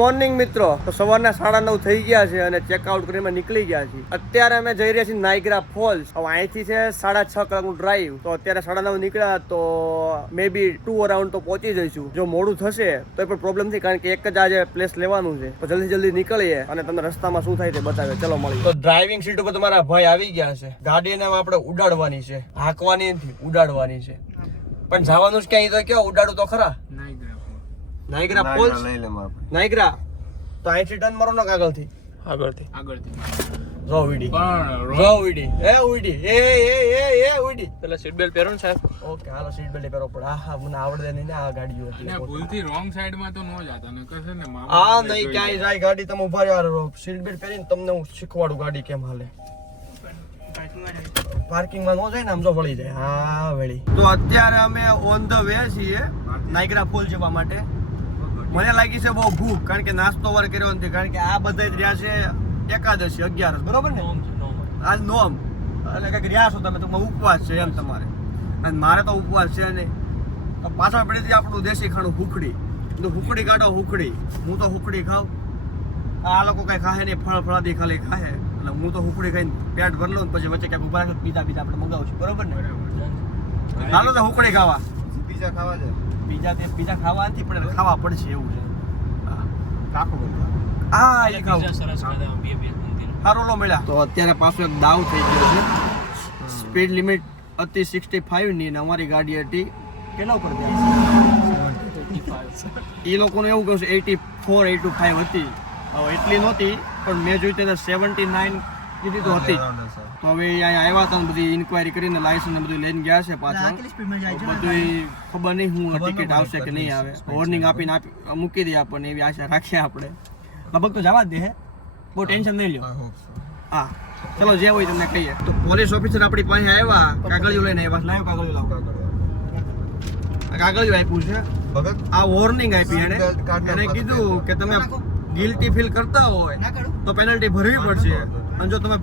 Morning મિત્રો, તો સવારના 9:30 થઈ ગયા છે અને ચેકઆઉટ કરીને નીકળી ગયા છીએ. અત્યારે અમે જઈ રહ્યા છીએ નાયગ્રા ફોલ્સ. હવે અહીંથી છે 6.5 કલાકનું ડ્રાઈવ. તો અત્યારે 9:30 નીકળ્યા તો મે બી 2 અરાઉન્ડ તો પહોંચી જઈશું. જો મોડું થશે તો પણ પ્રોબ્લેમ નથી, કારણ કે એક જ આજે પ્લેસ લેવાનું છે. તો જલ્દી નીકળીએ અને તમને રસ્તામાં શું થાય તે બતાવે. ચલો મળીએ. તો ડ્રાઇવિંગ સીટ ઉપર તમારા ભાઈ આવી ગયા છે. ગાડીને આપણે ઉડાડવાની છે, હાંકવાની નથી, ઉડાડવાની છે. પણ જવાનું જ ક્યાં? તો ક્યાં ઉડાડું તો ખરા. નાયગ્રા ફોલ્સ લઈ લે માપ. નાયગ્રા તો અહીંથી ટર્ન મારો ને આગળથી રો ઉડી એ ઉડી પેલા સીટ બેલ્ટ પહેરો ને સાહેબ. ઓકે હાલો સીટ બેલ્ટ પહેરો પડે. હા મને આવડે નહીં ને આ ગાડીઓ હતી. ભૂલથી રોંગ સાઈડ માં તો નો જાતા ને કશે ને આ નહીં ક્યાંય જાય ગાડી. તમે ઉભા રહ્યો, સીટ બેલ્ટ પહેરીને તમને હું શીખવાડું ગાડી કેમ હાલે. પાર્કિંગ માં નો જાય ને આમ તો વળી જાય. હા વળી. તો અત્યારે અમે ઓન ધ વે છીએ નાયગ્રા ફોલ જવા માટે. મને લાગી છે બહુ ભૂખ, કારણ કે નાસ્તો વાર કર્યો નથી. કારણ કે આ બધા જ રહ્યા છે એકાદશી 11 બરોબર ને આજ નોમ એટલે કંઈક રહ્યા છો તમે. તમારો ઉપવાસ છે એમ તમારે, અને મારે તો ઉપવાસ છે નહીં. તો પાછળ પડી હતી આપણું દેશી ખાણું હુકડી. તો હુકડી કાઢો હુકડી. હું તો હુકડી ખાઉં. આ લોકો કઈ ખાહે નહીં, ફળાદી ખાલી ખાહે. એટલે હું તો હુકડી ખાઈને પેટ ભરી લઉં, પછી વચ્ચે ક્યાંક ઉભા રાખો પીઝા આપણે મંગાવશું બરોબર ને. ચાલો તો હુકડી ખાવા. પીઝા ખાવા છે. પીઝા ખાવા નથી પણ ખાવા પડશે એવું છે. સારો મળ્યા. તો અત્યારે પાછો એક દાવ થઈ ગયો છે. સ્પીડ લિમિટ હતી 65 ની, અને અમારી ગાડી હતી કેટલા ઉપર એ લોકોને એવું કહ્યું છે 84 85 હતી. હવે એટલી નહોતી, પણ મેં જોઈ ત્યારે 79 કીધી તો હતી. તો હવે અહીંયા આવ્યા હતા, બધી ઇન્ક્વાયરી કરીને લાયસન્સ ને બધું લઈને ગયા છે પાછા. બધું ખબર નહીં હું ટિકિટ આવશે કે નહીં આવે. વોર્નિંગ આપીને મૂકી દઈએ આપણને એવી આશા રાખીએ આપણે. લગભગ તો જવા જ દે હે, બહુ ટેન્શન નહીં લ્યો. હા ચલો જે હોય તમને કહીએ. તો પોલીસ ઓફિસર આપણી પાસે આવ્યા, કાગળિયો લઈને આવ્યા. લાવ્યો કાગળિયો લાવો. કાગળિયો આપ્યું છે. આ વોર્નિંગ આપી એને કીધું કે તમે ગિલ્ટી ફીલ કરતા હોય તો પેનલ્ટી ભરવી પડશે, અને જો તમે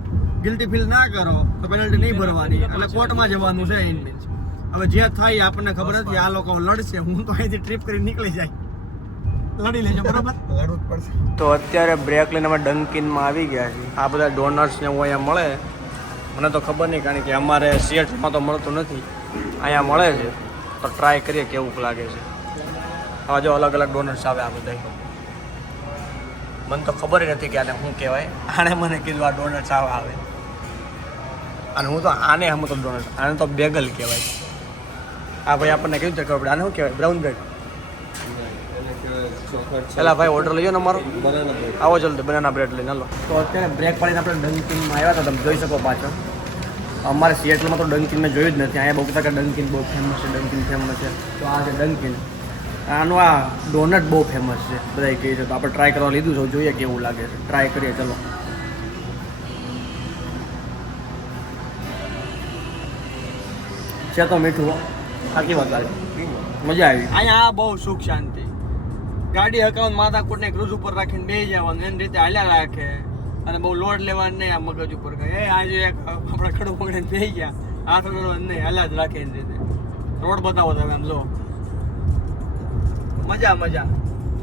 ગિલ્ટી ફીલ ના કરો તો પેનલ્ટી નહીં ભરવાની. એટલે કોર્ટમાં જવાનું છે. હવે જે થાય આપણને ખબર નથી. આ લોકો લડશે, હું તો અહીંથી ટ્રીપ કરી નીકળી જાય. લડી લેજો બરાબર. લડવું પડશે. તો અત્યારે બ્રેક લઈને અમે ડંકિનમાં આવી ગયા છીએ. આ બધા ડોનર્સ ને હું અહીંયા મળે. મને તો ખબર નહીં, કારણ કે અમારે સિએટમાં તો મળતું નથી, અહીંયા મળે છે. તો ટ્રાય કરીએ કેવું લાગે છે. હવે જો અલગ અલગ ડોનર્સ આવે આ બધા. મને તો ખબર નથી કે આને શું કહેવાય. આને મને કીધું આ ડોનટ્સ આવે, અને હું તો આને તો ડોનટ, આને તો બેગલ કહેવાય. આ ભાઈ આપણને કીધું છે ખબર પડે આને શું કહેવાય. Brown bread. પેલા ભાઈ ઓર્ડર લઈએ ને અમારો. આવો જલ્દી બનાના બ્રેડ લઈને લો. તો અત્યારે બ્રેક પાડીને આપણે ડંકિનમાં આવ્યા હતા. તમે જોઈ શકો પાછળ. અમારે સિએટલમાં તો ડંકિન મેં જોયું જ નથી. અહીંયા બહુ બધા કે ડંકિન બહુ ફેમસ છે, ડંકિન ફેમસ છે. તો આ છે ડંકિન. આનું આ ડોનટ બહુ ફેમસ છે, બધા કહે છે. તો આપણે ટ્રાય કરવા લીધું છે, જોઈએ કેવું લાગે છે. ટ્રાય કરીએ ચલો. છે તો મીઠું, સાચી વાત લાગે, મજા આવી. અહીંયા બહુ સુખ શાંતિ. ગાડી હકાવન માથાકૂટ ને ક્રૂઝ ઉપર રાખીને બેસી જવાનું, એની રીતે હાલ્યા રાખે. અને બહુ લોડ લેવાનું નહીં. આ મગજ ઉપર એ આજે એક આપણા ખડું પકડીને બેસી ગયા, હાથ કરવાનું નહીં, હાલ્યા જ રાખે એની રીતે. રોડ બતાવો તમે આમ જો. મજા.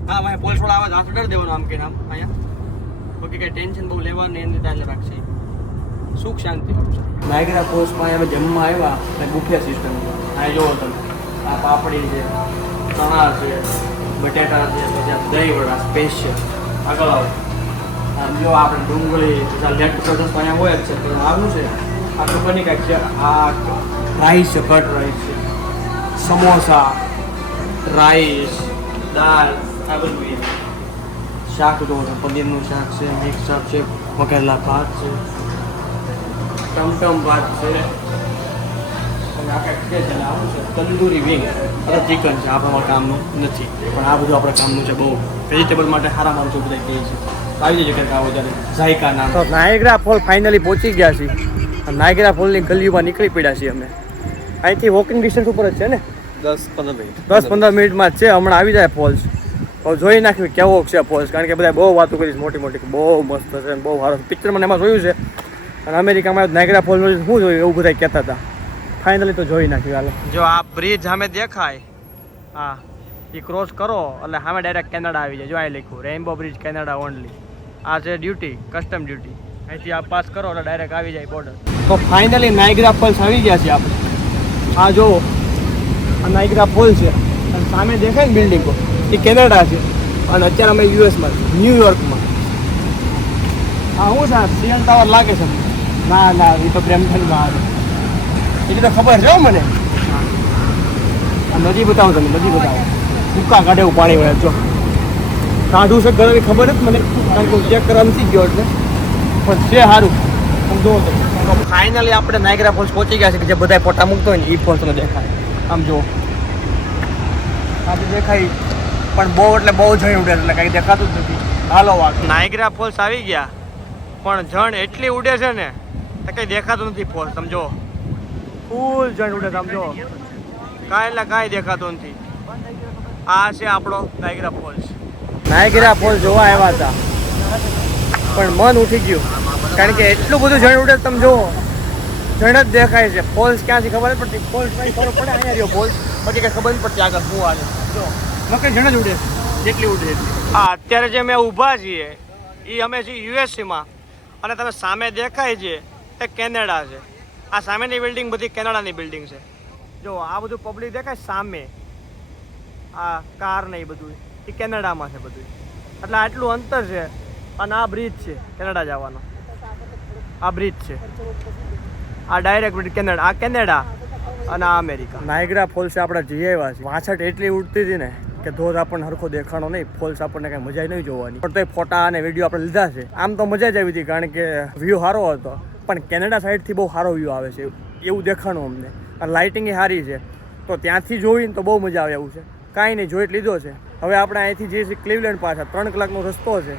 હા ભાઈ પોલીસ વાળા આવે હાથ ડર દેવાનું આમ કે આમ. અહીંયા બાકી કઈ ટેન્શન બહુ લેવાનું નહીં, એની રીતે રાખશે. સુખ શાંતિ. નાયગ્રા ફોલ્સમાં અમે જમવા આવ્યા અને બુફે સિસ્ટમ. આ જોવો તમે, આ પાપડી છે, ચણા છે, બટેટા છે, પછી દહીં વડા સ્પેશિયલ. આગળ આવો. આમ જો આપણે ડુંગળી લેફ્ટ પ્રોસેસ અહીંયા હોય જ છે. પણ આવું છે આ ખબર નહીં કાંઈક છે. આ રાઈસ છે, કટ રાઈસ છે, સમોસા, રાઈસ, દાળ, આ બધું. શાક જો પનીરનું શાક છે, મિક્સ શાક છે, વઘારેલા ભાત છે, ટમટમ ભાત છે, આવું છે તંદૂરી વિંગ. આ ચિકન છે, આપણા કામનું નથી, પણ આ બધું આપણા કામનું છે. બહુ વેજીટેબલ માટે સારા માણસો બધા કહે છે. આવી જજો ક્યાંક આવો ત્યારે. ઝાયકા નામ. તો નાયગ્રા ફોલ ફાઇનલી પહોંચી ગયા છીએ. નાયગ્રા ફોલની ગલીઓમાં નીકળી પડ્યા છીએ અમે. અહીંથી વોકિંગ ડિસ્ટન્સ ઉપર જ છે ને, 10-15 મિનિટમાં જ છે. હમણાં આવી જાય ફોલ્સ. તો જોઈ નાખ્યું કેવો છે ફોલ્સ, કારણ કે બધા બહુ વાતો કરીશ મોટી બહુ મસ્ત છે, બહુ સારો. પિક્ચરમાં એમાં જોયું છે, અને અમેરિકામાં નાયગ્રા ફોલ્સ શું જોયું એવું બધા કહેતા હતા. ફાઇનલી તો જોઈ નાખ્યું. હાલો જો આ બ્રિજ સામે દેખાય, હા એ ક્રોસ કરો એટલે સામે ડાયરેક્ટ કેનેડા આવી જાય. જો આ લખ્યું રેઇનબો બ્રિજ કેનેડા ઓનલી. આ છે ડ્યુટી, કસ્ટમ ડ્યુટી. અહીંથી આ પાસ કરો એટલે ડાયરેક્ટ આવી જાય બોર્ડર. તો ફાઇનલી નાઇગ્રા ફોલ્સ આવી ગયા છે આપણે. આ જો આ નાઇગ્રા ફોલ છે અને સામે દેખાય ને બિલ્ડિંગો એ કેનેડા છે અને અત્યારે અમે યુએસમાં ન્યુયોર્કમાં. હા હું છે સીએન ટાવર લાગે છે. ના ના એ તો બ્રેમ્પટનમાં આવે એટલી તો ખબર છે મને. આ નદી બતાવો તમે, નદી બતાવો. ભૂકા કાઢે એવું પાણી વળે. જો કાઢું છે ઘરે ખબર જ મને, કારણ કે ચેક કરવા નથી ગયો એટલે, પણ છે સારું. જો ફાઇનલી આપણે નાઇગ્રા ફોલ્સ પહોંચી ગયા છે કે જે બધા ફોટા મૂકતો હોય ને એ ફોલ્સ દેખાય. આમ જો આજે દેખાય પણ બહુ એટલે બહુ જણ ઉડે એટલે કંઈ દેખાતું જ નથી. હાલો વાત નાઇગ્રા ફોલ્સ આવી ગયા પણ જણ એટલી ઉડે છે ને કંઈ દેખાતું નથી ફોલ્સ. સમજો ફૂલ જણ ઉડે સમજો, કાંઈ એટલે કાંઈ દેખાતું નથી. આ છે આપણો નાઇગ્રા ફોલ્સ. નાઇગ્રા ફોલ્સ જોવા આવ્યા હતા પણ મન ઉઠી ગયું કારણ કે એટલું બધું જણ ઉડે તમે જુઓ, જણ જ દેખાય છે. ફોલ્સ ક્યાંથી ખબર જ પડતી? ફોલ્સ નહીં ખબર પડે અહીંયા રહ્યો ફોલ્સ, બાકી કંઈ ખબર જ પડતી આગળ શું આવે. જો નક્કી જણ જ ઉડે જેટલી ઉડે એટલી. હા અત્યારે જે અમે ઊભા છીએ એ અમે છીએ યુએસસીમાં અને તમે સામે દેખાય છે એ કેનેડા છે. આ સામેની બિલ્ડિંગ બધી કેનેડાની બિલ્ડિંગ છે. જો આ બધું પબ્લિક દેખાય સામે, આ કાર ને એ બધું એ કેનેડામાં છે બધું. એટલે આટલું અંતર છે અને આ બ્રિજ છે કેનેડા જવાનો. આ બ્રિજ છે, આ ડાયરેક્ટ કેનેડા. આ કેનેડા અને આ અમેરિકા. નાઇગ્રા ફોલ્સ આપણે જઈ આવ્યા છીએ. વાછટ એટલી ઉડતી હતી ને કે ધોધ આપણને હરખો દેખાણો નહીં, ફોલ્સ આપણને કઈ મજા નહીં જોવાની. પણ તો ફોટા અને વિડીયો આપણે લીધા છે. આમ તો મજા જ આવી હતી કારણ કે વ્યૂ સારો હતો, પણ કેનેડા સાઈડથી બહુ સારો વ્યૂ આવે છે એવું દેખાણું અમને. અને લાઇટિંગ સારી છે તો ત્યાંથી જોઈને તો બહુ મજા આવે એવું છે. કાંઈ નહીં, જોઈ લીધો છે. હવે આપણે અહીંથી જઈએ છીએ ક્લિવલેન્ડ પાછા. 3 કલાકનો રસ્તો છે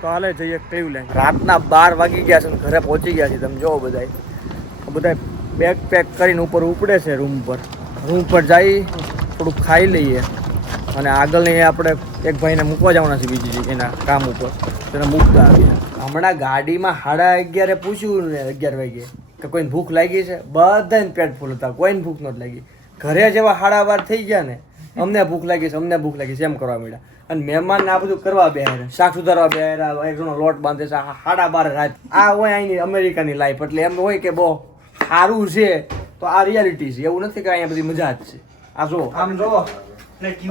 તો હાલે જઈએ ક્લિવલેન્ડ. રાતના 12 વાગી ગયા છે ને ઘરે પહોંચી ગયા છે. તમે જોવો બધા બેગ પેક કરીને ઉપર ઉપડે છે રૂમ પર જઈ થોડુંક ખાઈ લઈએ અને આગળની આપણે એક ભાઈને મૂકવા જવાના છે બીજી જગ્યાએ એના કામ ઉપર, તેને મૂકતા આવીએ. હમણાં ગાડીમાં 11:30 પૂછ્યું ને 11 વાગે કે કોઈને ભૂખ લાગી છે, બધાને પેટ ફૂલ હતા, કોઈને ભૂખ નહોતી લાગી. ઘરે જેવા 12:30 થઈ ગયા ને અમને ભૂખ લાગી છે, અમને ભૂખ લાગી છે એમ કરવા માંડ્યા. અને મહેમાનને આ બધું કરવા બેહાર્યા, શાક સુધારવા બેહાર્યા, એક જણો લોટ બાંધે છે. 12:30 રાત. આ હોય અહીંની અમેરિકાની લાઈફ, એટલે એમ હોય કે બહુ સારું છે તો આ રિયાલિટી છે. એવું નથી કે અહીંયા બધી મજા જ છે. આ જો આમ જો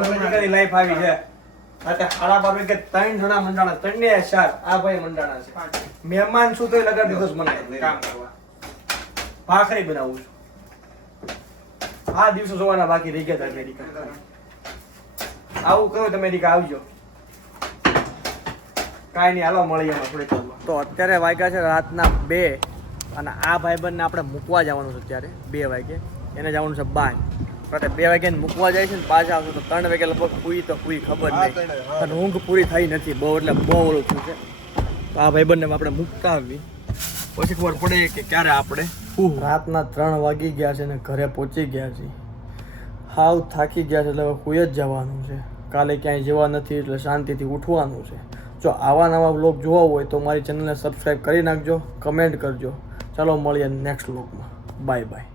અમેરિકાની લાઈફ આવી છે. 12:30 વાગે 3 જણા મંડાણા, 3 ને 4 આ ભાઈ મંડાણા છે. મહેમાન શું તો લગાડી દીધો મને કામ કરવા. ભાખરી બનાવું છું. આ દિવસો જોવાના બાકી રહી ગયા હતા અમેરિકા. આવું કરો તમે અમેરિકા આવજો. કાંઈ નહીં, હાલો મળીએ થોડીક. તો અત્યારે વાગ્યા છે રાતના 2 અને આ ભાઈબંધને આપણે મૂકવા જવાનું છે અત્યારે 2 વાગે. એને જવાનું છે બાય. રાતે 2 વાગ્યાને મૂકવા જાય છે ને પાછા આવશે તો 3 વાગે લગભગ પૂરી ખબર નહીં. અને ઊંઘ પૂરી થઈ નથી બહુ, એટલે બહુ ઓલું થયું છે. તો આ ભાઈબંધને આપણે મૂકતા આવી પછી ખબર પડે કે ક્યારે આપણે રાતના 3 વાગી ગયા છે ને ઘરે પહોંચી ગયા છે. હાવ થાકી ગયા છે એટલે હવે કોઈ જ જવાનું છે. કાલે ક્યાંય જવા નથી એટલે શાંતિથી ઉઠવાનું છે. જો આવા નવા વ્લોગ જોવા હોય તો મારી ચેનલને સબસ્ક્રાઈબ કરી નાખજો, કમેન્ટ કરજો. ચાલો મળીએ નેક્સ્ટ વ્લોગમાં. Bye bye.